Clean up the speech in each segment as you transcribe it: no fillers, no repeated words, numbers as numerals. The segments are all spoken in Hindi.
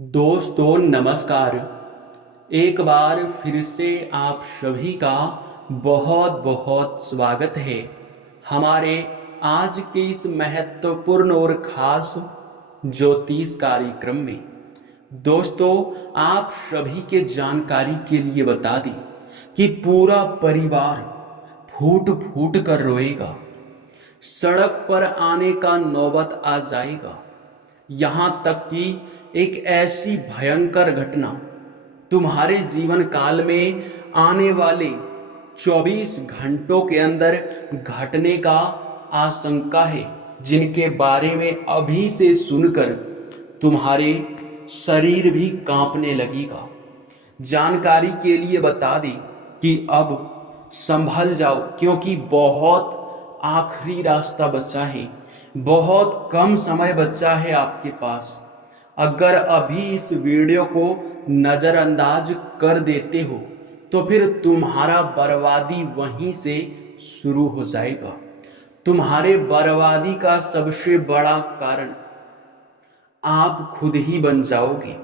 दोस्तों नमस्कार। एक बार फिर से आप सभी का बहुत बहुत स्वागत है हमारे आज के इस महत्वपूर्ण और खास ज्योतिष कार्यक्रम में। दोस्तों, आप सभी के जानकारी के लिए बता दें कि पूरा परिवार फूट फूट कर रोएगा। सड़क पर आने का नौबत आ जाएगा। यहाँ तक कि एक ऐसी भयंकर घटना तुम्हारे जीवन काल में आने वाले 24 घंटों के अंदर घटने का आशंका है, जिनके बारे में अभी से सुनकर तुम्हारे शरीर भी कांपने लगेगा। जानकारी के लिए बता दें कि अब संभल जाओ, क्योंकि बहुत आखिरी रास्ता बचा है, बहुत कम समय बचा है आपके पास। अगर अभी इस वीडियो को नज़रअंदाज कर देते हो तो फिर तुम्हारा बर्बादी वहीं से शुरू हो जाएगा। तुम्हारे बर्बादी का सबसे बड़ा कारण आप खुद ही बन जाओगे,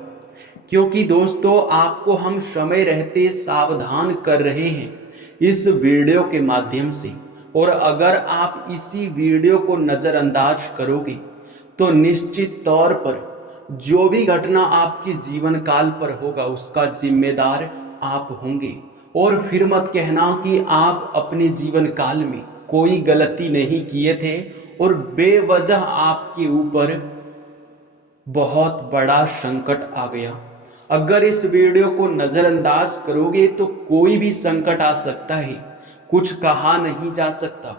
क्योंकि दोस्तों आपको हम समय रहते सावधान कर रहे हैं इस वीडियो के माध्यम से। और अगर आप इसी वीडियो को नज़रअंदाज करोगे तो निश्चित तौर पर जो भी घटना आपके जीवन काल पर होगा उसका जिम्मेदार आप होंगे। और फिर मत कहना कि आप अपने जीवन काल में कोई गलती नहीं किए थे और बेवजह आपके ऊपर बहुत बड़ा संकट आ गया। अगर इस वीडियो को नज़रअंदाज करोगे तो कोई भी संकट आ सकता है, कुछ कहा नहीं जा सकता,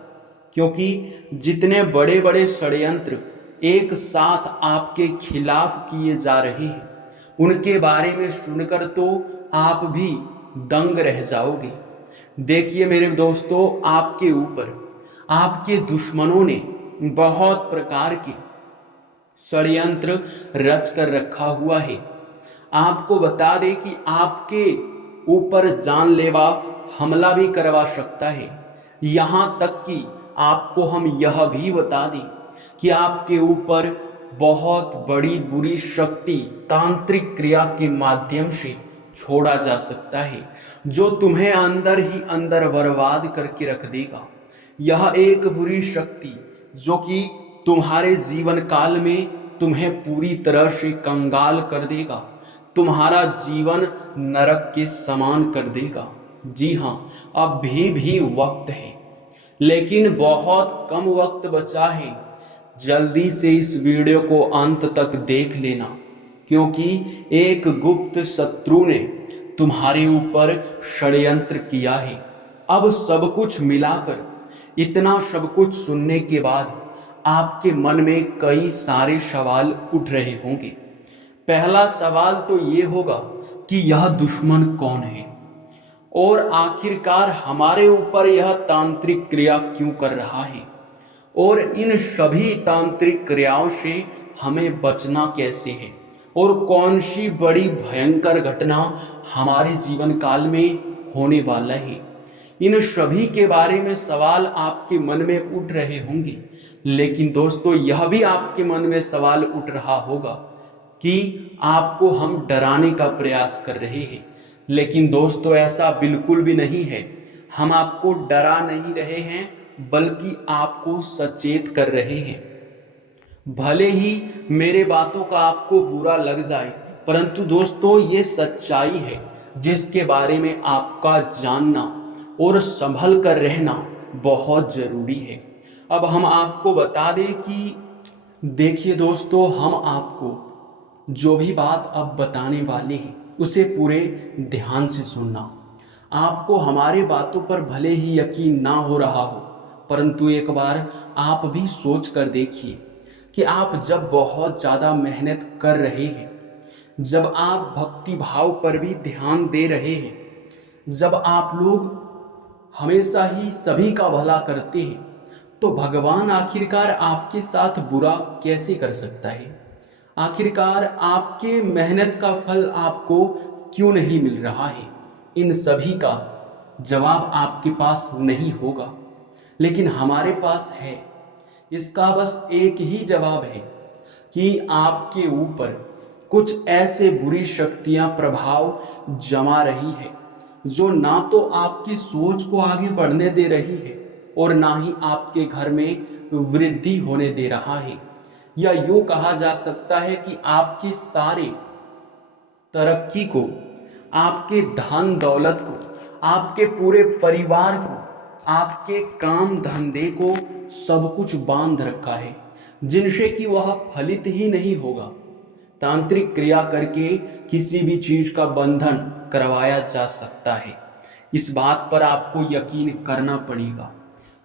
क्योंकि जितने बड़े बड़े षड्यंत्र एक साथ आपके खिलाफ किए जा रहे हैं उनके बारे में सुनकर तो आप भी दंग रह जाओगे। देखिए मेरे दोस्तों, आपके ऊपर आपके दुश्मनों ने बहुत प्रकार के षड्यंत्र रच कर रखा हुआ है। आपको बता दें कि आपके ऊपर जानलेवा हमला भी करवा सकता है। यहाँ तक कि आपको हम यह भी बता दें कि आपके ऊपर बहुत बड़ी बुरी शक्ति तांत्रिक क्रिया के माध्यम से छोड़ा जा सकता है, जो तुम्हें अंदर ही अंदर बर्बाद करके रख देगा। यह एक बुरी शक्ति जो कि तुम्हारे जीवन काल में तुम्हें पूरी तरह से कंगाल कर देगा, तुम्हारा जीवन नरक के समान कर देगा। जी हाँ, अभी भी वक्त है, लेकिन बहुत कम वक्त बचा है। जल्दी से इस वीडियो को अंत तक देख लेना, क्योंकि एक गुप्त शत्रु ने तुम्हारे ऊपर षड्यंत्र किया है। अब सब कुछ मिलाकर, इतना सब कुछ सुनने के बाद आपके मन में कई सारे सवाल उठ रहे होंगे। पहला सवाल तो ये होगा कि यह दुश्मन कौन है और आखिरकार हमारे ऊपर यह तांत्रिक क्रिया क्यों कर रहा है, और इन सभी तांत्रिक क्रियाओं से हमें बचना कैसे है, और कौन सी बड़ी भयंकर घटना हमारे जीवन काल में होने वाला है। इन सभी के बारे में सवाल आपके मन में उठ रहे होंगे। लेकिन दोस्तों, यह भी आपके मन में सवाल उठ रहा होगा कि आपको हम डराने का प्रयास कर रहे हैं। लेकिन दोस्तों, ऐसा बिल्कुल भी नहीं है। हम आपको डरा नहीं रहे हैं, बल्कि आपको सचेत कर रहे हैं। भले ही मेरे बातों का आपको बुरा लग जाए, परंतु दोस्तों ये सच्चाई है जिसके बारे में आपका जानना और संभल कर रहना बहुत ज़रूरी है। अब हम आपको बता दें कि देखिए दोस्तों, हम आपको जो भी बात अब बताने वाले हैं उसे पूरे ध्यान से सुनना। आपको हमारे बातों पर भले ही यकीन ना हो रहा हो, परंतु एक बार आप भी सोच कर देखिए कि आप जब बहुत ज़्यादा मेहनत कर रहे हैं, जब आप भक्ति भाव पर भी ध्यान दे रहे हैं, जब आप लोग हमेशा ही सभी का भला करते हैं, तो भगवान आखिरकार आपके साथ बुरा कैसे कर सकता है? आखिरकार आपके मेहनत का फल आपको क्यों नहीं मिल रहा है? इन सभी का जवाब आपके पास नहीं होगा, लेकिन हमारे पास है। इसका बस एक ही जवाब है कि आपके ऊपर कुछ ऐसे बुरी शक्तियां प्रभाव जमा रही है जो ना तो आपकी सोच को आगे बढ़ने दे रही है और ना ही आपके घर में वृद्धि होने दे रहा है। या यूं कहा जा सकता है कि आपके सारे तरक्की को, आपके धन दौलत को, आपके पूरे परिवार को, आपके काम धंधे को सब कुछ बांध रखा है, जिनसे कि वह फलित ही नहीं होगा। तांत्रिक क्रिया करके किसी भी चीज का बंधन करवाया जा सकता है, इस बात पर आपको यकीन करना पड़ेगा।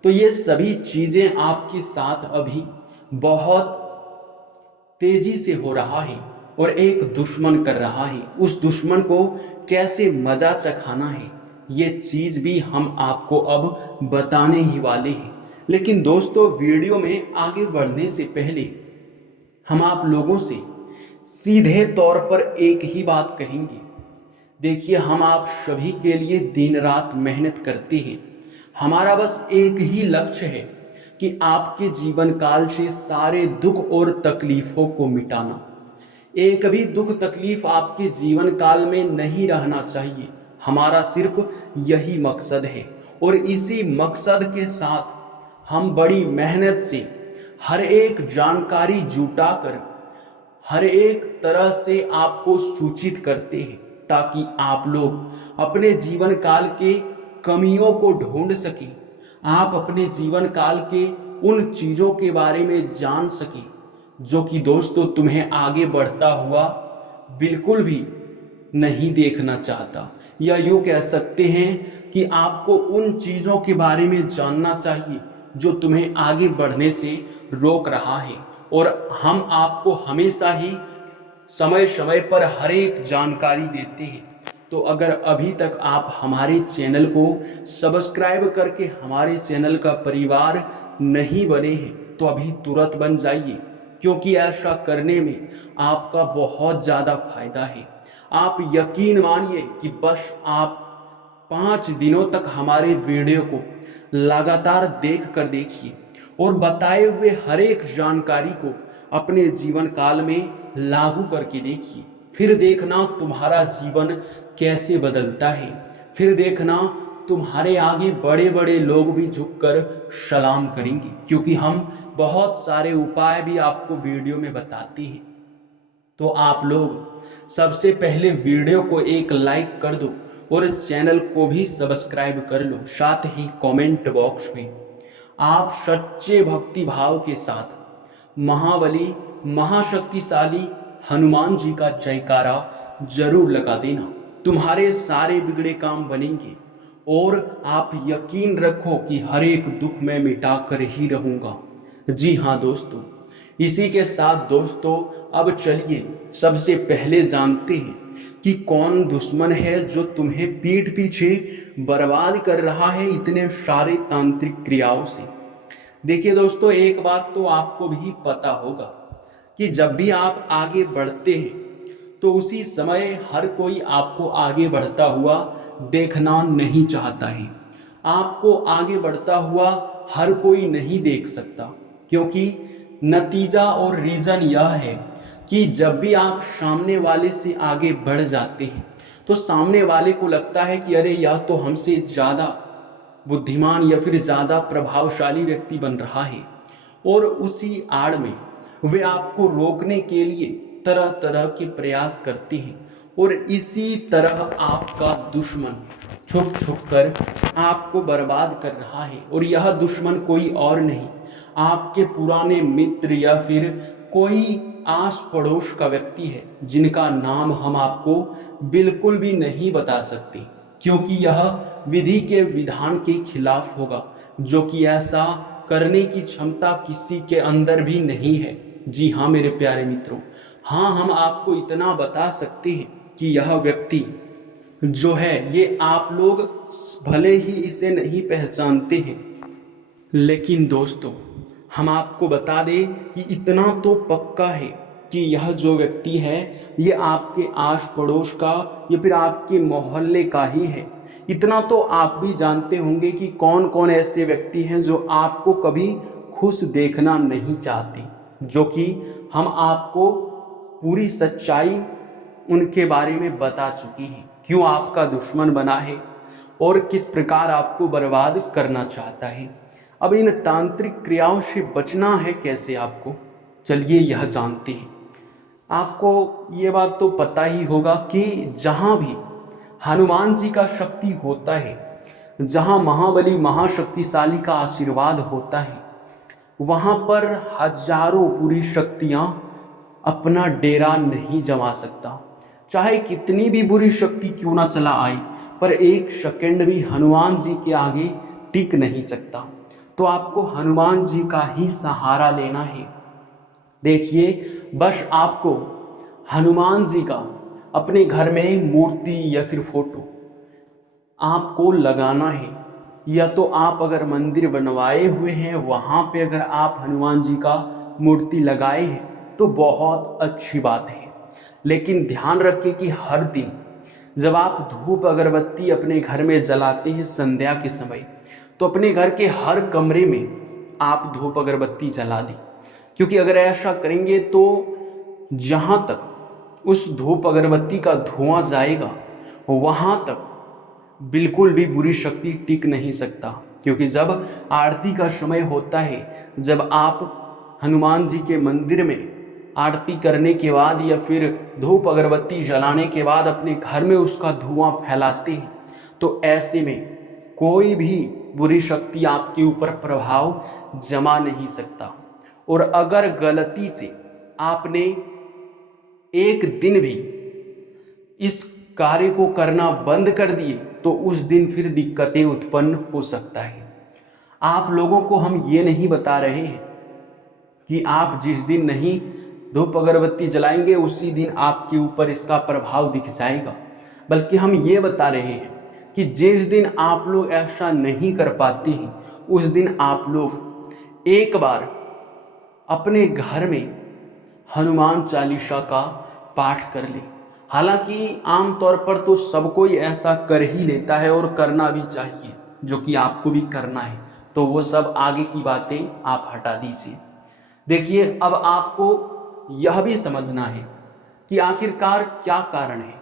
तो ये सभी चीजें आपके साथ अभी बहुत तेजी से हो रहा है और एक दुश्मन कर रहा है। उस दुश्मन को कैसे मजा चखाना है, ये चीज भी हम आपको अब बताने ही वाले हैं। लेकिन दोस्तों, वीडियो में आगे बढ़ने से पहले हम आप लोगों से सीधे तौर पर एक ही बात कहेंगे। देखिए, हम आप सभी के लिए दिन रात मेहनत करते हैं। हमारा बस एक ही लक्ष्य है कि आपके जीवन काल से सारे दुख और तकलीफों को मिटाना। एक भी दुख तकलीफ आपके जीवन काल में नहीं रहना चाहिए। हमारा सिर्फ यही मकसद है और इसी मकसद के साथ हम बड़ी मेहनत से हर एक जानकारी जुटाकर हर एक तरह से आपको सूचित करते हैं, ताकि आप लोग अपने जीवन काल के कमियों को ढूंढ सकें, आप अपने जीवन काल के उन चीज़ों के बारे में जान सकें जो कि दोस्तों तुम्हें आगे बढ़ता हुआ बिल्कुल भी नहीं देखना चाहता। या यूँ कह सकते हैं कि आपको उन चीज़ों के बारे में जानना चाहिए जो तुम्हें आगे बढ़ने से रोक रहा है। और हम आपको हमेशा ही समय समय पर हर एक जानकारी देते हैं। तो अगर अभी तक आप हमारे चैनल को सब्सक्राइब करके हमारे चैनल का परिवार नहीं बने हैं तो अभी तुरंत बन जाइए, क्योंकि ऐसा करने में आपका बहुत ज़्यादा फायदा है। आप यकीन मानिए कि बस आप 5 दिनों तक हमारे वीडियो को लगातार देख कर देखिए और बताए हुए हर एक जानकारी को अपने जीवन काल में लागू करके देखिए। फिर देखना तुम्हारा जीवन कैसे बदलता है। फिर देखना तुम्हारे आगे बड़े बड़े लोग भी झुककर सलाम करेंगे, क्योंकि हम बहुत सारे उपाय भी आपको वीडियो में बताते हैं। तो आप लोग सबसे पहले वीडियो को एक लाइक कर दो और चैनल को भी सब्सक्राइब कर लो। साथ ही कमेंट बॉक्स में आप सच्चे भक्ति भाव के साथ महाबली महाशक्तिशाली हनुमान जी का जयकारा जरूर लगा देना। तुम्हारे सारे बिगड़े काम बनेंगे और आप यकीन रखो कि हर एक दुख मैं मिटा कर ही रहूँगा। जी हाँ दोस्तों, इसी के साथ दोस्तों अब चलिए सबसे पहले जानते हैं कि कौन दुश्मन है जो तुम्हें पीठ पीछे बर्बाद कर रहा है इतने सारे तांत्रिक क्रियाओं से। देखिए दोस्तों, एक बात तो आपको भी पता होगा कि जब भी आप आगे बढ़ते हैं तो उसी समय हर कोई आपको आगे बढ़ता हुआ देखना नहीं चाहता है। आपको आगे बढ़ता हुआ हर कोई नहीं देख सकता, क्योंकि नतीजा और रीज़न यह है कि जब भी आप सामने वाले से आगे बढ़ जाते हैं तो सामने वाले को लगता है कि अरे यह तो हमसे ज़्यादा बुद्धिमान या फिर ज़्यादा प्रभावशाली व्यक्ति बन रहा है, और उसी आड़ में वे आपको रोकने के लिए तरह तरह के प्रयास करते हैं। और इसी तरह आपका दुश्मन छुप छुप कर आपको बर्बाद कर रहा है। और यह दुश्मन कोई और नहीं, आपके पुराने मित्र या फिर कोई आस पड़ोस का व्यक्ति है, जिनका नाम हम आपको बिल्कुल भी नहीं बता सकते, क्योंकि यह विधि के विधान के खिलाफ होगा, जो कि ऐसा करने की क्षमता किसी के अंदर भी नहीं है। जी हाँ मेरे प्यारे मित्रों, हाँ हम आपको इतना बता सकते हैं कि यह व्यक्ति जो है ये आप लोग भले ही इसे नहीं पहचानते हैं, लेकिन दोस्तों हम आपको बता दें कि इतना तो पक्का है कि यह जो व्यक्ति है ये आपके आस पड़ोस का या फिर आपके मोहल्ले का ही है। इतना तो आप भी जानते होंगे कि कौन कौन ऐसे व्यक्ति हैं जो आपको कभी खुश देखना नहीं चाहते, जो कि हम आपको पूरी सच्चाई उनके बारे में बता चुकी हैं, क्यों आपका दुश्मन बना है और किस प्रकार आपको बर्बाद करना चाहता है। अब इन तांत्रिक क्रियाओं से बचना है कैसे आपको, चलिए यह जानते हैं। आपको ये बात तो पता ही होगा कि जहाँ भी हनुमान जी का शक्ति होता है, जहाँ महाबली महाशक्तिशाली का आशीर्वाद होता है, वहाँ पर हजारों पूरी शक्तियाँ अपना डेरा नहीं जमा सकता। चाहे कितनी भी बुरी शक्ति क्यों ना चला आए, पर एक सेकंड भी हनुमान जी के आगे टिक नहीं सकता। तो आपको हनुमान जी का ही सहारा लेना है। देखिए, बस आपको हनुमान जी का अपने घर में मूर्ति या फिर फोटो आपको लगाना है, या तो आप अगर मंदिर बनवाए हुए हैं वहाँ पे अगर आप हनुमान जी का मूर्ति लगाए हैं तो बहुत अच्छी बात है। लेकिन ध्यान रखें कि हर दिन जब आप धूप अगरबत्ती अपने घर में जलाते हैं संध्या के समय, तो अपने घर के हर कमरे में आप धूप अगरबत्ती जला दें, क्योंकि अगर ऐसा करेंगे तो जहाँ तक उस धूप अगरबत्ती का धुआं जाएगा वहाँ तक बिल्कुल भी बुरी शक्ति टिक नहीं सकता। क्योंकि जब आरती का समय होता है, जब आप हनुमान जी के मंदिर में आरती करने के बाद या फिर धूप अगरबत्ती जलाने के बाद अपने घर में उसका धुआं फैलाते हैं, तो ऐसे में कोई भी बुरी शक्ति आपके ऊपर प्रभाव जमा नहीं सकता। और अगर गलती से आपने एक दिन भी इस कार्य को करना बंद कर दिए तो उस दिन फिर दिक्कतें उत्पन्न हो सकता है। आप लोगों को हम ये नहीं बता रहे हैं कि आप जिस दिन नहीं धूप अगरबत्ती जलाएंगे उसी दिन आपके ऊपर इसका प्रभाव दिख जाएगा, बल्कि हम ये बता रहे हैं कि जिस दिन आप लोग ऐसा नहीं कर पाते हैं उस दिन आप लोग एक बार अपने घर में हनुमान चालीसा का पाठ कर लें। हालांकि आमतौर पर तो सब कोई ऐसा कर ही लेता है और करना भी चाहिए, जो कि आपको भी करना है, तो वो सब आगे की बातें आप हटा दीजिए। देखिए, अब आपको यह भी समझना है कि आखिरकार क्या कारण है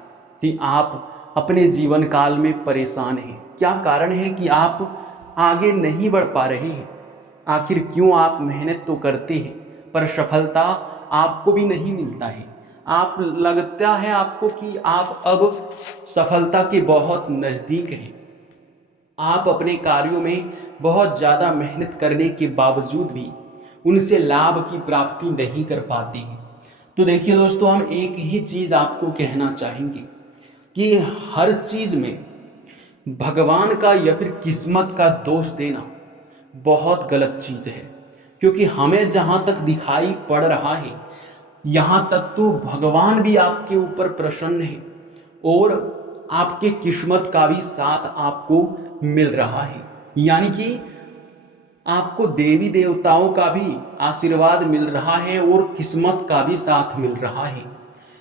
कि आप अपने जीवन काल में परेशान हैं। क्या कारण है कि आप आगे नहीं बढ़ पा रहे हैं। आखिर क्यों आप मेहनत तो करते हैं पर सफलता आपको भी नहीं मिलता है। आप लगता है आपको कि आप अब सफलता के बहुत नज़दीक हैं। आप अपने कार्यों में बहुत ज़्यादा मेहनत करने के बावजूद भी उनसे लाभ की प्राप्ति नहीं कर पाते हैं। तो देखिए दोस्तों, हम एक ही चीज़ आपको कहना चाहेंगे कि हर चीज़ में भगवान का या फिर किस्मत का दोष देना बहुत गलत चीज़ है। क्योंकि हमें जहाँ तक दिखाई पड़ रहा है, यहाँ तक तो भगवान भी आपके ऊपर प्रसन्न है और आपके किस्मत का भी साथ आपको मिल रहा है। यानी कि आपको देवी देवताओं का भी आशीर्वाद मिल रहा है और किस्मत का भी साथ मिल रहा है।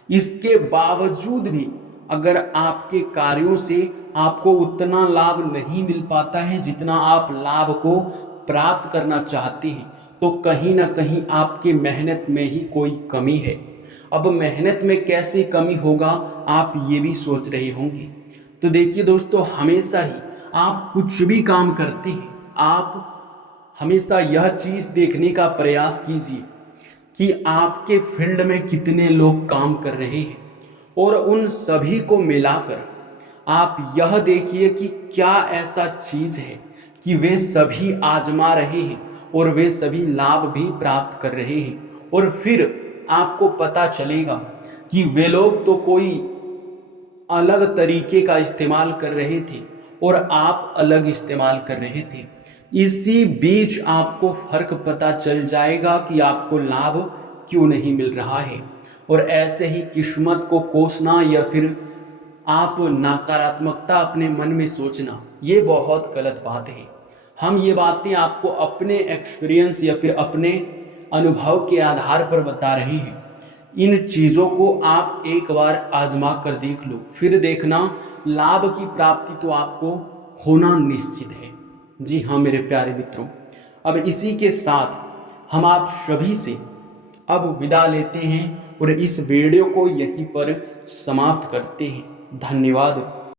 इसके बावजूद भी अगर आपके कार्यों से आपको उतना लाभ नहीं मिल पाता है जितना आप लाभ को प्राप्त करना चाहते हैं, तो कहीं ना कहीं आपकी मेहनत में ही कोई कमी है। अब मेहनत में कैसे कमी होगा आप ये भी सोच रहे होंगे। तो देखिए दोस्तों, हमेशा ही आप कुछ भी काम करते हैं, आप हमेशा यह चीज़ देखने का प्रयास कीजिए कि आपके फील्ड में कितने लोग काम कर रहे हैं और उन सभी को मिलाकर आप यह देखिए कि क्या ऐसा चीज़ है कि वे सभी आजमा रहे हैं और वे सभी लाभ भी प्राप्त कर रहे हैं। और फिर आपको पता चलेगा कि वे लोग तो कोई अलग तरीके का इस्तेमाल कर रहे थे और आप अलग इस्तेमाल कर रहे थे। इसी बीच आपको फर्क पता चल जाएगा कि आपको लाभ क्यों नहीं मिल रहा है। और ऐसे ही किस्मत को कोसना या फिर आप नकारात्मकता अपने मन में सोचना, ये बहुत गलत बात है। हम ये बातें आपको अपने एक्सपीरियंस या फिर अपने अनुभव के आधार पर बता रहे हैं। इन चीज़ों को आप एक बार आजमा कर देख लो, फिर देखना लाभ की प्राप्ति तो आपको होना निश्चित है। जी हाँ मेरे प्यारे मित्रों, अब इसी के साथ हम आप सभी से अब विदा लेते हैं और इस वीडियो को यहीं पर समाप्त करते हैं। धन्यवाद।